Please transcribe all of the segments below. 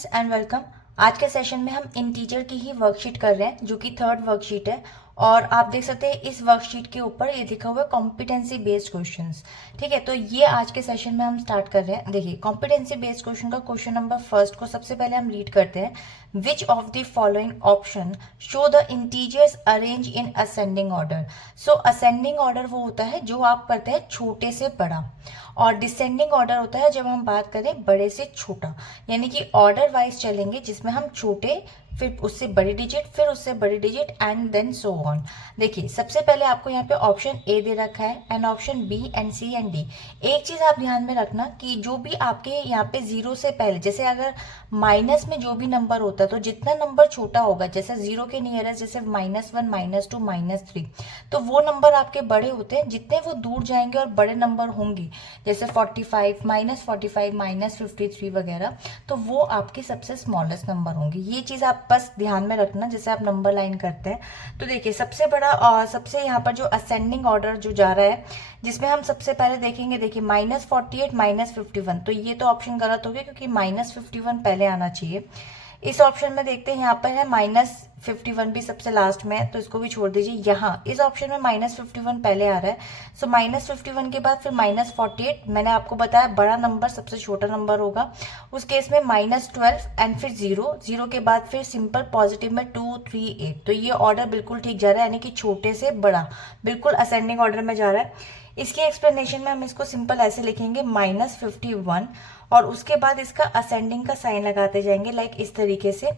Friends and welcome. आज के session में हम इंटीजर की ही वर्कशीट कर रहे हैं जो कि थर्ड वर्कशीट है। और आप देख सकते हैं इस वर्कशीट के ऊपर ये लिखा हुआ है कॉम्पिटेंसी बेस्ड क्वेश्चंस। ठीक है, तो ये आज के सेशन में हम स्टार्ट कर रहे हैं। देखिए, कॉम्पिटेंसी बेस्ड क्वेश्चन का क्वेश्चन नंबर फर्स्ट को सबसे पहले हम रीड करते हैं। Which of the following option show the integers arrange in ascending order. So ascending order वो होता है जो आप करते हैं छोटे से बड़ा, और डिसेंडिंग ऑर्डर होता है जब हम बात करें बड़े से छोटा, यानी कि ऑर्डर वाइज चलेंगे जिसमें हम छोटे, फिर उससे बड़ी डिजिट, फिर उससे बड़ी digit and then so on. देखिए, सबसे पहले आपको यहाँ पे ऑप्शन ए दे रखा है and option B and C and D. एक चीज आप ध्यान में रखना कि जो भी आपके यहाँ पे जीरो से पहले, जैसे अगर माइनस में जो भी नंबर होता है तो जितना नंबर छोटा होगा, जैसे जीरो के नियरेस्ट जैसे -1 -2 -3, तो वो नंबर आपके बड़े होते हैं। जितने वो दूर जाएंगे और बड़े नंबर होंगे जैसे 45 -45 -53 वगैरह, तो वो आपके सबसे स्मॉलेस्ट नंबर होंगे। ये चीज आप बस ध्यान में रखना जैसे आप नंबर लाइन करते हैं। तो देखिए, सबसे बड़ा और सबसे यहाँ पर जो असेंडिंग ऑर्डर जो जा रहा है, जिसमें हम सबसे पहले देखेंगे, देखिए -48 -51, तो ये तो ऑप्शन गलत हो गया क्योंकि -51 पहले आना चाहिए। इस ऑप्शन में देखते हैं, यहाँ पर है -51 भी सबसे लास्ट में है, तो इसको भी छोड़ दीजिए। यहाँ इस ऑप्शन में -51 पहले आ रहा है, सो -51 के बाद फिर -48। मैंने आपको बताया बड़ा नंबर सबसे छोटा नंबर होगा, उस केस में -12 एंड फिर 0 के बाद फिर सिंपल पॉजिटिव में 2 3 8। तो ये ऑर्डर बिल्कुल ठीक जा रहा है, यानी कि छोटे से बड़ा बिल्कुल असेंडिंग ऑर्डर में जा रहा है। इसकी एक्सप्लेनेशन में हम इसको सिंपल ऐसे लिखेंगे -51, और उसके बाद इसका असेंडिंग का साइन लगाते जाएंगे लाइक इस तरीके से।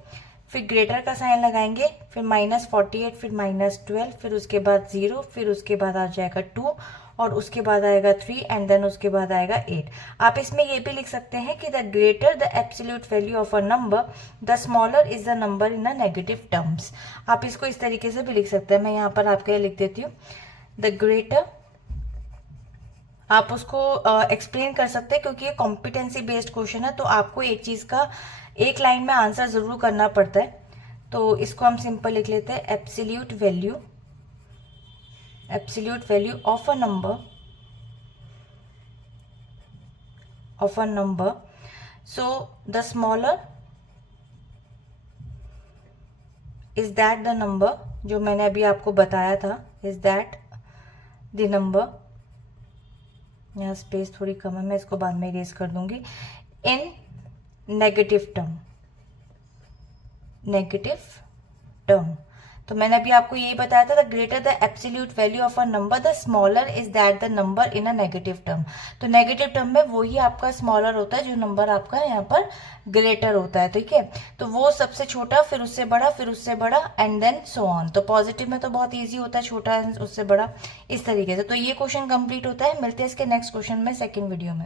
फिर ग्रेटर का साइन लगाएंगे, फिर -48, फिर -12, फिर उसके बाद 0, फिर उसके बाद आ जाएगा 2, और उसके बाद आएगा 3 एंड देन उसके बाद आएगा 8। आप इसमें ये भी लिख सकते हैं कि the greater the absolute value of a number, the smaller is the number in a negative terms. आप इसको इस तरीके से भी लिख सकते हैं। मैं यहाँ पर आपके लिए लिख देती हूँ, द ग्रेटर। आप उसको एक्सप्लेन कर सकते हैं क्योंकि ये कॉम्पिटेंसी बेस्ड क्वेश्चन है, तो आपको एक चीज का एक लाइन में आंसर जरूर करना पड़ता है। तो इसको हम सिंपल लिख लेते हैं, absolute value of a number, so the smaller is that the number, जो मैंने अभी आपको बताया था, इज दैट द नंबर। यहाँ स्पेस थोड़ी कम है, मैं इसको बाद में इरेज कर दूंगी। इन नेगेटिव टर्म, तो मैंने अभी आपको यही बताया था, the greater the absolute value of a number, the smaller is that the number in a negative term. तो नेगेटिव टर्म में वही आपका स्मॉलर होता है जो नंबर आपका यहाँ पर ग्रेटर होता है। ठीक है, तो वो सबसे छोटा, फिर उससे बड़ा, फिर उससे बड़ा एंड देन सो ऑन। तो पॉजिटिव में तो बहुत ईजी होता है, छोटा उससे बड़ा, इस तरीके से। तो ये क्वेश्चन कंप्लीट होता है। मिलते हैं इसके नेक्स्ट क्वेश्चन में सेकेंड वीडियो में।